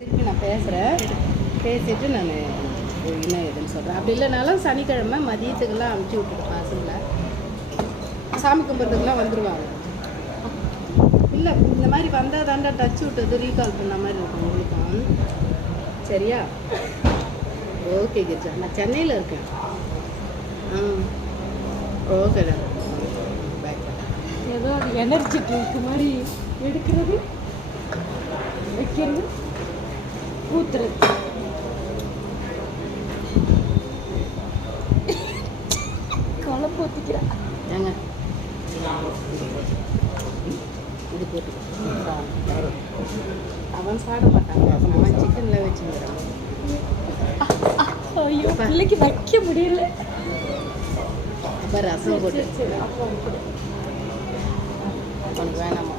திருப்பி நான் பேசுகிறேன், பேசிட்டு நான் என்ன ஏதுன்னு சொல்கிறேன். அப்படி இல்லைனாலும் சனிக்கிழமை மதியத்துக்கெல்லாம் அனுப்பிச்சி விட்டுட்டு பசங்களை சாமி கும்பிட்றதுக்கெலாம் வந்துடுவாங்க. இல்லை இந்த மாதிரி வந்தால் தாண்டா டச் விட்டது ரீகால் பண்ண மாதிரி இருக்கும் உங்களுக்கும். சரியா? ஓகே கிரிஜா, நான் சென்னையில் இருக்கேன். ஓகேடா, பை. ஏதோ அது எனர்ஜி ட்ரிங்க் மாதிரி எடுக்கிறது, வைக்கிறது, ஊத்துறது. குழம்பு ஊற்றிக்கிறேன். ஏங்க இது போட்டு அவன் சாப்பிட மாட்டாங்க, அவன் சிக்கனில் வச்சுக்கிறான். ஐயோ, பிள்ளைக்கு வைக்க முடியல. அப்போ ரசம் போட்டு சரி, அப்போ உனக்கு வேணாமா?